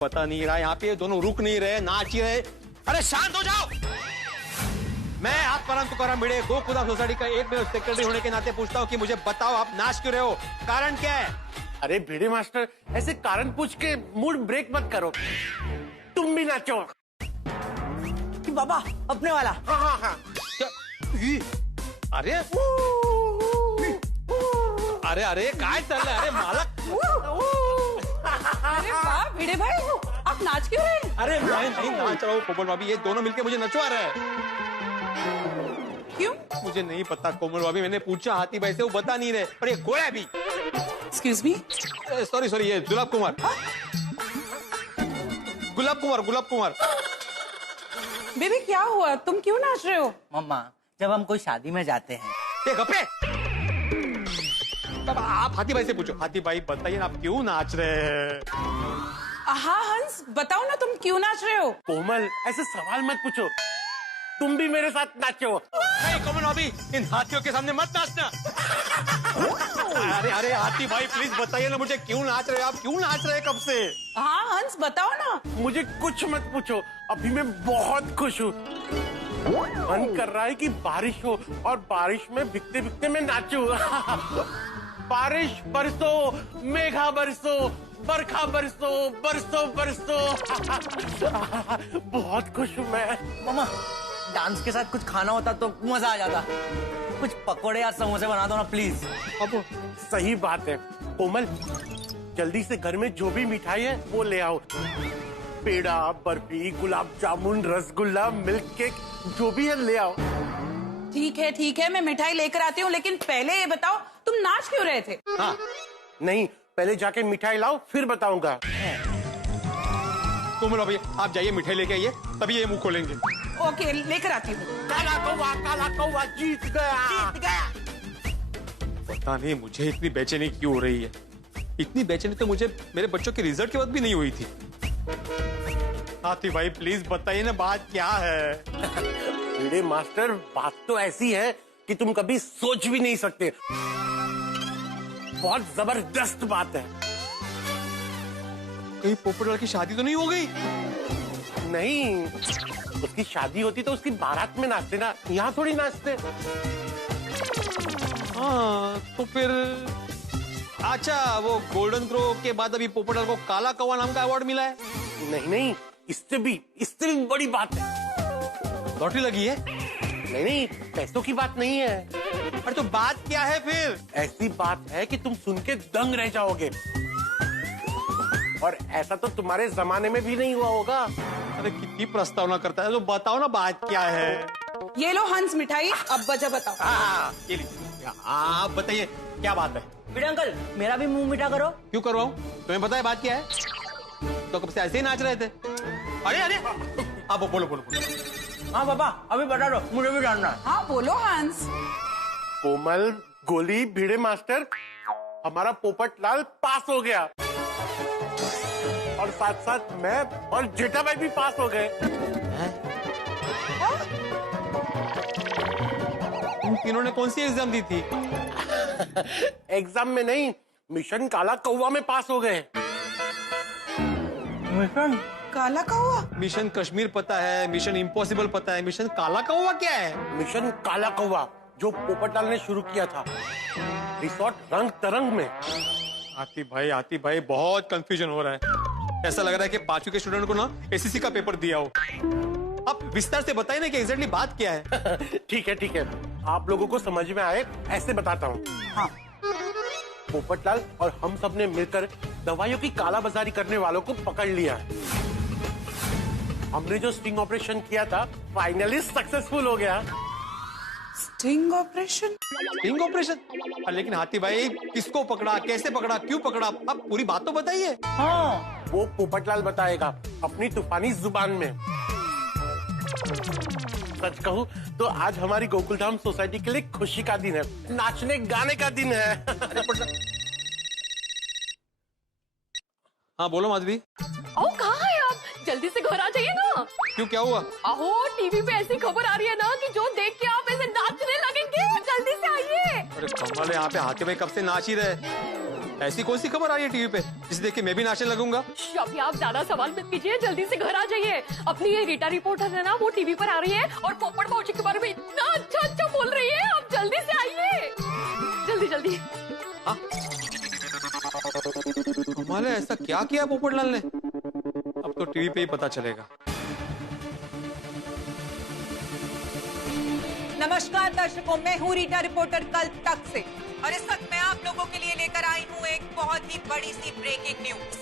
पता नहीं रहा, यहाँ पे दोनों रुक नहीं रहे, नाच ही रहे। अरे शांत हो जाओ। मैं आप परम तुकाराम भिड़े गोकुलधाम सोसाइटी का एक सेक्रेटरी होने के नाते पूछता हूँ कि मुझे बताओ आप नाच क्यों रहे हो, कारण क्या है? अरे भिड़े मास्टर, ऐसे कारण पूछ के मूड ब्रेक मत करो, तुम भी नाचो। कि बाबा अपने वाला। हाँ। अरे अरे अरे काय चाललंय? अरे मालक। अरे वाह भिड़े भाई, आप नाच क्यों रहे हैं? अरे नहीं नाच रहा हूँ कोमल भाभी, ये दोनों मिलके मुझे नचवा रहे हैं। क्यों? मुझे नहीं पता कोमल भाभी, मैंने पूछा हाथी भाई से, वो बता नहीं रहे। पर ये गोड़ा भी। Excuse me. सॉरी ये गुलाब कुमार। गुलाब कुमार। बेबी क्या हुआ, तुम क्यों नाच रहे हो? मम्मा, जब हम कोई शादी में जाते हैं। गप्पे। तब आप हाथी भाई से पूछो। हाथी भाई बताइए ना, आप क्यों नाच रहे हैं? हाँ हंस, बताओ ना तुम क्यों नाच रहे हो? कोमल, ऐसे सवाल मत पूछो, तुम भी मेरे साथ नाचो। नहीं कोमल भाभी, इन हाथियों के सामने मत नाचना। अरे हाथी भाई प्लीज बताइए ना, मुझे क्यों नाच रहे हो आप? क्यों नाच रहे हैं कब से? हाँ हंस बताओ ना। मुझे कुछ मत पूछो, अभी मैं बहुत खुश हूँ। मन कर रहा है कि बारिश हो और बारिश में भीगते भीगते मैं नाचूं। बारिश बरसो, मेघा बरसो, बरखा बरसो, बरसो बरसो। बहुत खुश हूँ मैं। मम्मा, डांस के साथ कुछ खाना होता तो मजा आ जाता। कुछ पकोड़े या समोसे बना दो ना प्लीज। अब सही बात है कोमल, जल्दी से घर में जो भी मिठाई है वो ले आओ। पेड़ा, बर्फी, गुलाब जामुन, रसगुल्ला, मिल्क केक, जो भी है ले आओ। ठीक है मैं मिठाई लेकर आती हूँ, लेकिन पहले ये बताओ तुम नाच क्यों रहे थे? हाँ नहीं, पहले जाके मिठाई लाओ फिर बताऊंगा। कोमल भाभी आप जाइए, मिठाई लेके आइए, तभी ये मुंह खोलेंगे। ओके लेकर आती हूँ। काला कौवा जीत गया। पता नहीं मुझे इतनी बेचैनी क्यों हो रही है। इतनी बेचैनी तो मुझे मेरे बच्चों के रिजल्ट के वक्त भी नहीं हुई थी। हाथी भाई प्लीज बताइए ना, बात क्या है? भिड़े मास्टर, बात तो ऐसी है कि तुम कभी सोच भी नहीं सकते। बहुत जबरदस्त बात है। कहीं पोपटलाल की शादी तो नहीं हो गई? नहीं, उसकी शादी होती तो उसकी बारात में नाचते ना, यहाँ थोड़ी नाचते। हाँ तो फिर अच्छा, वो गोल्डन ग्रो के बाद अभी पोपटलाल को काला कौवा नाम का अवार्ड मिला है? नहीं, इससे भी बड़ी बात है। लॉटरी लगी है? नहीं, पैसों की बात नहीं है। अरे तो बात क्या है फिर? ऐसी बात है कि तुम सुन के दंग रह जाओगे, और ऐसा तो तुम्हारे जमाने में भी नहीं हुआ होगा। अरे कितनी प्रस्तावना करता है, तो बताओ ना बात क्या है? ये लो हंस मिठाई, अब वजह बताओ। हाँ ये लीजिए, आप बताइए क्या बात है? भिड़े अंकल, मेरा भी मुंह मीठा करो। क्यों करवाऊं? तुम्हें पता है बात क्या है? तो कब से ऐसे ही नाच रहे थे। अरे आप बोलो। हाँ पापा, अभी बता दो, मुझे भी जानना है। हाँ बोलो हंस। कोमल, गोली, भिड़े मास्टर, हमारा पोपटलाल पास हो गया, और साथ साथ मैं और जेठा भाई भी पास हो गए। तुम तीनों ने कौन सी एग्जाम दी थी? एग्जाम में नहीं, मिशन काला कौवा में पास हो गए। मिशन काला कौवा? मिशन कश्मीर पता है, मिशन इम्पॉसिबल पता है, मिशन काला कौवा क्या है? मिशन काला कौवा जो पोपटलाल ने शुरू किया था, रिसोर्ट रंग तरंग में। हाथी भाई बहुत कंफ्यूजन हो रहा है। ऐसा लग रहा है कि 5वीं के स्टूडेंट को ना एसएससी का पेपर दिया हो। आप विस्तार से बताइए ना कि एग्जैक्टली बात क्या है। ठीक है, आप लोगों को समझ में आए ऐसे बताता हूँ। हाँ। पोपटलाल और हम सब ने मिलकर दवाइयों की कालाबाजारी करने वालों को पकड़ लिया है। हमने जो स्टिंग ऑपरेशन किया था, फाइनली सक्सेसफुल हो गया। Sting operation? Sting operation? लेकिन हाथी भाई किसको पकड़ा, कैसे पकड़ा, क्यों पकड़ा, आप पूरी बात तो बताइए। हाँ, वो पोपटलाल बताएगा अपनी तूफानी जुबान में। सच कहूँ तो आज हमारी गोकुलधाम सोसाइटी के लिए खुशी का दिन है, नाचने गाने का दिन है। हाँ बोलो माधवी। ओ कहाँ है आप? जल्दी से घर आ जाइए ना। क्यों, क्या हुआ? अहो टीवी पे ऐसी खबर आ रही है ना कि जो देख के आप ऐसे नाचने लगेंगे। जल्दी से आइए। अरे कमाल है, यहाँ पे हाथी भाई कब से नाच ही रहे। ऐसी कौन सी खबर आ रही है टीवी पे जिसे देख के मैं भी नाचने लगूंगा? अभी आप ज्यादा सवाल मत कीजिए, जल्दी से घर आ जाइए। अपनी ये रीटा रिपोर्टर है ना, वो टीवी पर आ रही है और पोपट भाजी के बारे में इतना अच्छा बोल रही है। आप जल्दी से आइए, जल्दी जल्दी। कमाल है, ऐसा क्या किया पोपटलाल ने? अब तो टीवी पे ही पता चलेगा। नमस्कार दर्शकों, मैं हूँ रीटा रिपोर्टर कल तक से, और इस वक्त मैं आप लोगों के लिए लेकर आई हूँ एक बहुत ही बड़ी सी ब्रेकिंग न्यूज।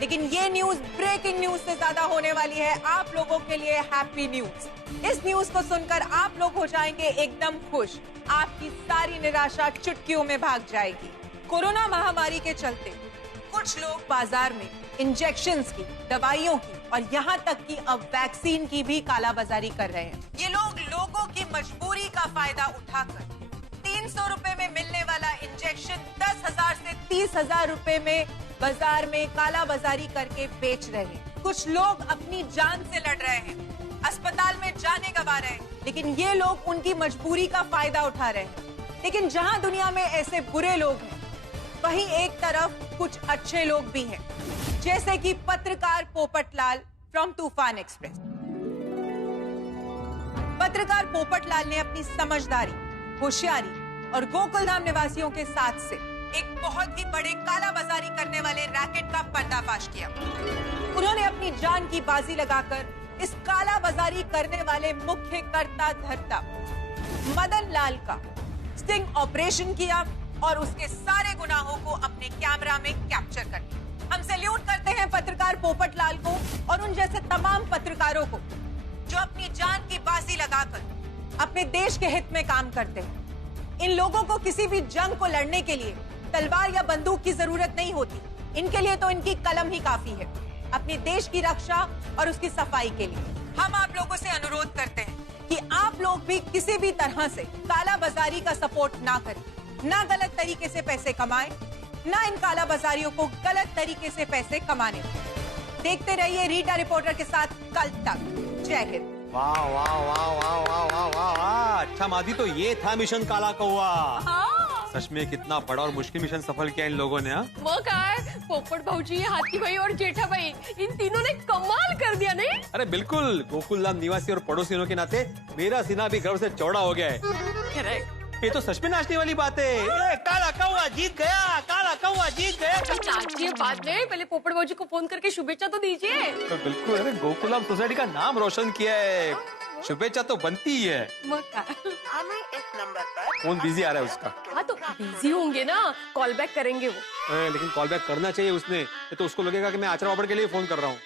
लेकिन ये न्यूज ब्रेकिंग न्यूज से ज्यादा होने वाली है आप लोगों के लिए हैप्पी न्यूज। इस न्यूज को सुनकर आप लोग हो जाएंगे एकदम खुश। आपकी सारी निराशा चुटकियों में भाग जाएगी। कोरोना महामारी के चलते कुछ लोग बाजार में इंजेक्शंस की, दवाइयों की और यहाँ तक कि अब वैक्सीन की भी कालाबाजारी कर रहे हैं। ये लोग लोगों की मजबूरी का फायदा उठाकर 300 रुपए में मिलने वाला इंजेक्शन 10,000 से 30,000 रुपए में बाजार में कालाबाजारी करके बेच रहे हैं। कुछ लोग अपनी जान से लड़ रहे हैं, अस्पताल में जाने गंवा रहे हैं, लेकिन ये लोग उनकी मजबूरी का फायदा उठा रहे हैं। लेकिन जहाँ दुनिया में ऐसे बुरे लोग हैं, वहीं एक तरफ कुछ अच्छे लोग भी हैं, जैसे कि पत्रकार पोपटलाल फ्रॉम तूफान एक्सप्रेस। पत्रकार पोपटलाल ने अपनी समझदारी, होशियारी और गोकुलधाम निवासियों के साथ से एक बहुत ही बड़े कालाबाजारी करने वाले रैकेट का पर्दाफाश किया। उन्होंने अपनी जान की बाजी लगाकर इस कालाबाजारी करने वाले मुख्य कर्ता धर्ता मदन लाल का स्टिंग ऑपरेशन किया और उसके सारे गुनाहों को अपने कैमरा में कैप्चर कर लिया। हम सैल्यूट करते हैं पत्रकार पोपटलाल को और उन जैसे तमाम पत्रकारों को जो अपनी जान की बाजी लगाकर अपने देश के हित में काम करते हैं। इन लोगों को किसी भी जंग को लड़ने के लिए तलवार या बंदूक की जरूरत नहीं होती। इनके लिए तो इनकी कलम ही काफी है, अपने देश की रक्षा और उसकी सफाई के लिए। हम आप लोगों से अनुरोध करते हैं कि आप लोग भी किसी भी तरह से कालाबाजारी का सपोर्ट ना करें, ना गलत तरीके से पैसे कमाएं, ना इन कालाबाजारियों को गलत तरीके से पैसे कमाने दें। देखते रहिए रीटा रिपोर्टर के साथ कल तक। जय हिंद। वाह वाह वाह वाह वाह वाह वाह वाह। अच्छा मादी, तो ये था मिशन काला कौवा। सच में कितना बड़ा और मुश्किल मिशन सफल किया इन लोगों ने। वो काय पोपट भाजी, हाथी भाई और जेठा भाई, इन तीनों ने कमाल कर दिया नहीं? अरे बिल्कुल, गोकुलधाम निवासी और पड़ोसियों के नाते मेरा सीना भी गर्व से चौड़ा हो गया है। करेक्ट। ये तो सच में नाचने वाली बात है। ए, काला कौवा जीत गया, काला कौवा जीत गया। नाचिए बाद में, पहले पोपट भाजी को फोन करके शुभेच्छा तो दीजिए। तो बिल्कुल, अरे गोकुलधाम सोसाइटी का नाम रोशन किया है, शुभेच्छा तो बनती ही है। हमें इस नंबर पर फोन बिजी आ रहा है उसका। हाँ तो बिजी होंगे ना, कॉल बैक करेंगे वो। लेकिन कॉल बैक करना चाहिए उसने, तो उसको लगेगा कि मैं आचरा बाबड़ के लिए फोन कर रहा हूँ।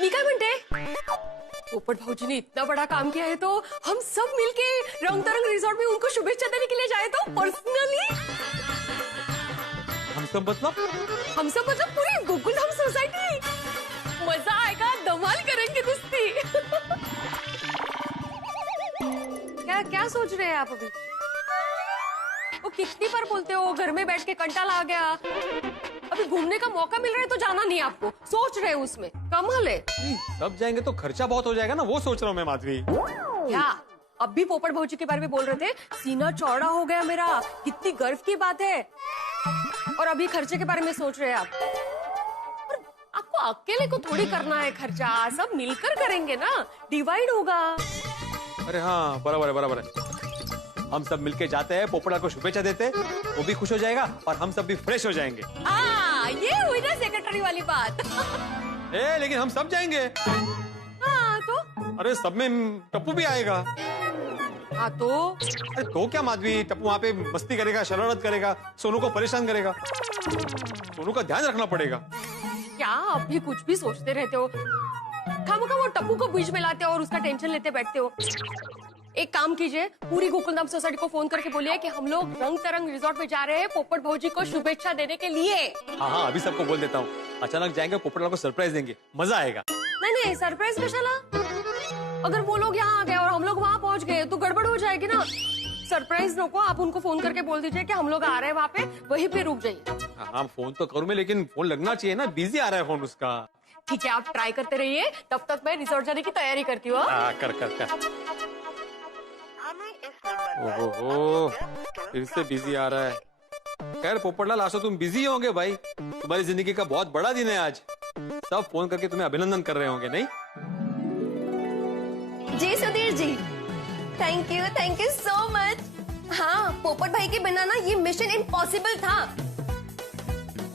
मी काय म्हणते, पोपट भाजी ने इतना बड़ा काम किया है तो हम सब मिलके रंग तरंग रिजॉर्ट में उनको शुभेच्छा देने के लिए जाए तो पर्सनली। हम सब मतलब पूरी गोकुलधाम सोसाइटी। मजा आएगा, धमाल करेंगे दोस्ती। क्या सोच रहे हैं आप अभी? वो कितनी बार बोलते हो घर में बैठ के कंटाला आ गया, अभी घूमने का मौका मिल रहा है तो जाना नहीं आपको, सोच रहे हैं उसमें। कमाल है। सब जाएंगे तो खर्चा बहुत हो जाएगा ना, वो सोच रहा हूँ मैं माधवी। क्या अब भी पोपट भाजी के बारे में बोल रहे थे, सीना चौड़ा हो गया मेरा, कितनी गर्व की बात है। और अभी खर्चे के बारे में सोच रहे हैं आप? और आपको अकेले को थोड़ी करना है खर्चा, सब मिलकर करेंगे ना, डिवाइड होगा। अरे हाँ, बराबर है। हम सब मिलके जाते हैं, पोपटलाल को शुभेच्छा देते हैं, वो भी खुश हो जाएगा और हम सब भी फ्रेश हो जाएंगे। ये हुई ना सेक्रेटरी वाली बात। लेकिन हम सब जाएंगे। हाँ तो? अरे सब में टप्पू भी आएगा। हाँ तो? अरे तो क्या माधवी, टप्पू वहाँ पे मस्ती करेगा, शरारत करेगा, सोनू को परेशान करेगा। सोनू का ध्यान रखना पड़ेगा। क्या आप भी कुछ भी सोचते रहते हो, खामखा वो टप्पू को बीच में लाते हो और उसका टेंशन लेते बैठते हो। एक काम कीजिए, पूरी गोकुलधाम सोसाइटी को फोन करके बोलिए कि हम लोग रंग तरंग रिजॉर्ट में जा रहे हैं पोपट भाजी को शुभेच्छा देने के लिए। हाँ, अभी सबको बोल देता हूँ। अचानक जाएंगे, पोपटलाल को सरप्राइज देंगे, मजा आएगा। नहीं, सरप्राइज कशाला? अगर वो लोग यहाँ आ गए और हम लोग वहाँ पहुँच गए तो गड़बड़ हो जाएगी ना। सरप्राइज नको, आप उनको फोन करके बोल दीजिए कि हम लोग आ रहे हैं वहाँ पे, वहीं पे रुक जाइए। हाँ, फोन तो करूँ मैं, लेकिन फोन लगना चाहिए ना, बिजी आ रहा है फोन उसका। ठीक है, आप ट्राई करते रहिए, तब तक मैं रिजॉर्ट जाने की तैयारी करती हूँ। कर। ओहो, फिर से बिजी आ रहा है। खैर पोपटलाल, आज तो तुम बिजी होंगे भाई, तुम्हारी जिंदगी का बहुत बड़ा दिन है आज। सब फोन करके तुम्हें अभिनंदन कर रहे होंगे, नहीं? जी Sudhir ji, thank you so much. हाँ, पोपट भाई के बिना ना ये मिशन इम्पॉसिबल था।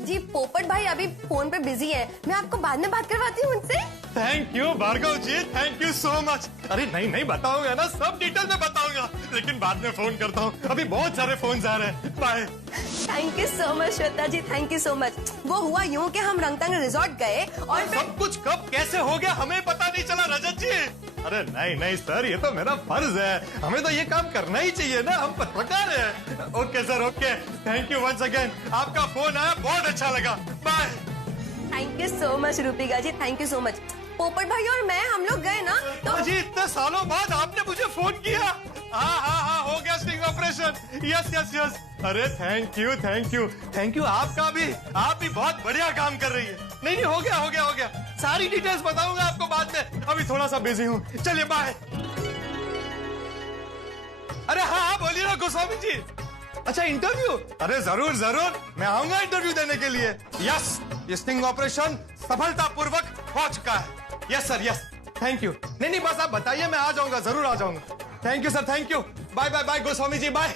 जी पोपट भाई अभी फोन पे बिजी है, मैं आपको बाद में बात करवाती हूँ उनसे। Thank you Bhargav ji, thank you so much. अरे नहीं बताऊंगा ना, सब डिटेल में बताऊंगा, लेकिन बाद में फोन करता हूँ, अभी बहुत सारे फोन आ रहे हैं। Bye. Thank you so much Shweta ji, thank you so much. वो हुआ यूं कि हम रंगतंग रिजॉर्ट गए और सब कुछ कब कैसे हो गया हमें पता नहीं चला रजत जी। अरे नहीं सर, ये तो मेरा फर्ज है, हमें तो ये काम करना ही चाहिए ना, हम पत्रकार हैं। Okay sir, okay, thank you once again, आपका फोन आया, बहुत अच्छा लगा। Bye. Thank you so much Rupika ji, thank you so much. Popat Bhai और मैं हम लोग गए ना तो जी इतने सालों बाद आपने मुझे फोन किया। हाँ, हो गया स्टिंग ऑपरेशन। यस। अरे थैंक यू आपका भी, आप भी बहुत बढ़िया काम कर रही है। नहीं हो गया। सारी डिटेल्स बताऊंगा आपको बाद में, अभी थोड़ा सा बिजी हूँ। चलिए बाय। अरे हाँ बोलिए ना गोस्वामी जी। अच्छा इंटरव्यू, अरे जरूर मैं आऊंगा इंटरव्यू देने के लिए। यस, ये स्टिंग ऑपरेशन सफलतापूर्वक हो चुका है। Yes sir, yes, thank you. नहीं बस आप बताइए, मैं आ जाऊंगा, जरूर आ जाऊंगा। Thank you sir, thank you. Bye Goswami ji, bye.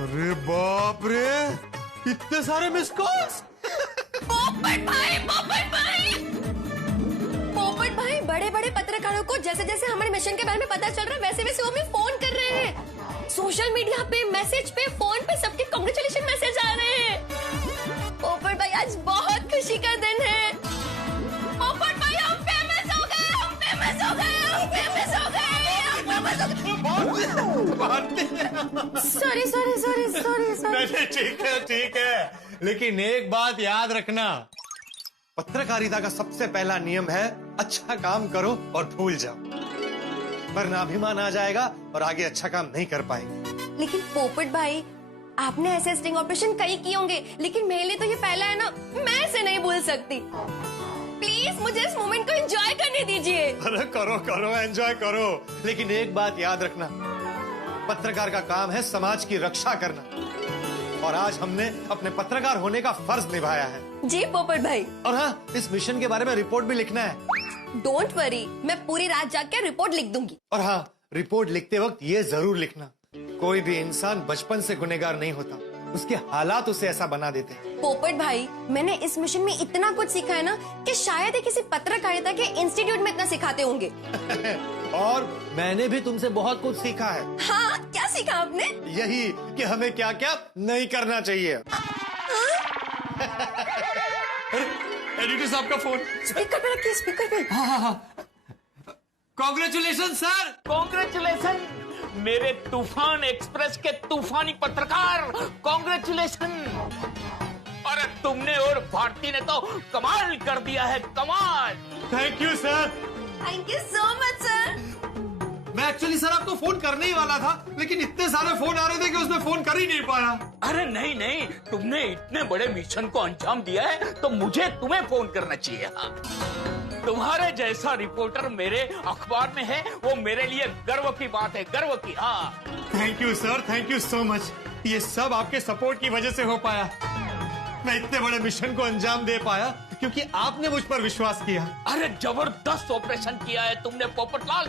अरे बाप रे, इतने सारे मिस कॉल्स। पोपट भाई बड़े पत्रकारों को जैसे जैसे हमारे मिशन के बारे में पता चल रहा है वैसे वो हमें फोन कर रहे हैं। सोशल मीडिया पे, मैसेज पे, फोन पे सबके कांग्रेचुलेशन मैसेज आ रहे हैं। पोपट भाई आज बहुत खुशी का दिन है। पोपट भाई हम फेमस हो गए। सॉरी। नहीं, ठीक है, लेकिन एक बात याद रखना, पत्रकारिता का सबसे पहला नियम है अच्छा काम करो और भूल जाओ, वरना अभिमान आ जाएगा और आगे अच्छा काम नहीं कर पाएंगे। लेकिन पोपट भाई आपने ऐसे स्टिंग ऑपरेशन कई किए होंगे, लेकिन मेरे लिए तो ये पहला है ना, मैं इसे नहीं भूल सकती। प्लीज मुझे इस मोमेंट को एंजॉय करने दीजिए। अरे करो एंजॉय करो, लेकिन एक बात याद रखना, पत्रकार का काम है समाज की रक्षा करना, और आज हमने अपने पत्रकार होने का फर्ज निभाया है। जी पोपट भाई। और हाँ, इस मिशन के बारे में रिपोर्ट भी लिखना है। डोंट वरी, मैं पूरी रात जाग के रिपोर्ट लिख दूंगी। और हाँ, रिपोर्ट लिखते वक्त ये जरूर लिखना, कोई भी इंसान बचपन से गुनहगार नहीं होता, उसके हालात उसे ऐसा बना देते हैं। पोपट भाई, मैंने इस मिशन में इतना कुछ सीखा है ना कि शायद ही किसी पत्रकारिता के इंस्टीट्यूट में इतना सिखाते होंगे। और मैंने भी तुमसे बहुत कुछ सीखा है। हाँ, क्या सीखा आपने? यही कि हमें क्या क्या नहीं करना चाहिए। एडिटर साहब का फोन। स्पीकर पे रखिए, स्पीकर पे। Congratulation sir. कांग्रेचुलेशन मेरे तूफान एक्सप्रेस के तूफानी पत्रकार, कांग्रेचुलेशन। अरे तुमने और भारती ने तो कमाल कर दिया है, कमाल। Thank you sir. Thank you so much sir. मैं एक्चुअली सर आपको फोन करने ही वाला था, लेकिन इतने सारे फोन आ रहे थे कि उसमें फोन कर ही नहीं पाया। अरे नहीं, तुमने इतने बड़े मिशन को अंजाम दिया है तो मुझे तुम्हें फोन करना चाहिए। तुम्हारे जैसा रिपोर्टर मेरे अखबार में है, वो मेरे लिए गर्व की बात है, गर्व की। हाँ, thank you sir, thank you so much. ये सब आपके सपोर्ट की वजह से हो पाया। मैं इतने बड़े मिशन को अंजाम दे पाया क्योंकि आपने मुझ पर विश्वास किया। अरे जबरदस्त ऑपरेशन किया है तुमने पोपटलाल।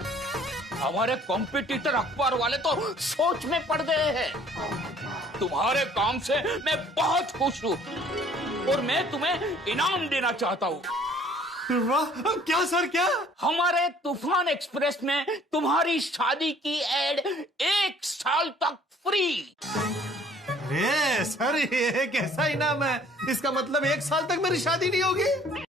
हमारे कॉम्पिटिटर अखबार वाले तो सोच में पड़ गए हैं। तुम्हारे काम से मैं बहुत खुश हूँ और मैं तुम्हें इनाम देना चाहता हूँ। वाह, क्या सर, क्या? हमारे तूफान एक्सप्रेस में तुम्हारी शादी की एड 1 साल तक फ्री। अरे सर, ये कैसा इनाम है? इसका मतलब 1 साल तक मेरी शादी नहीं होगी?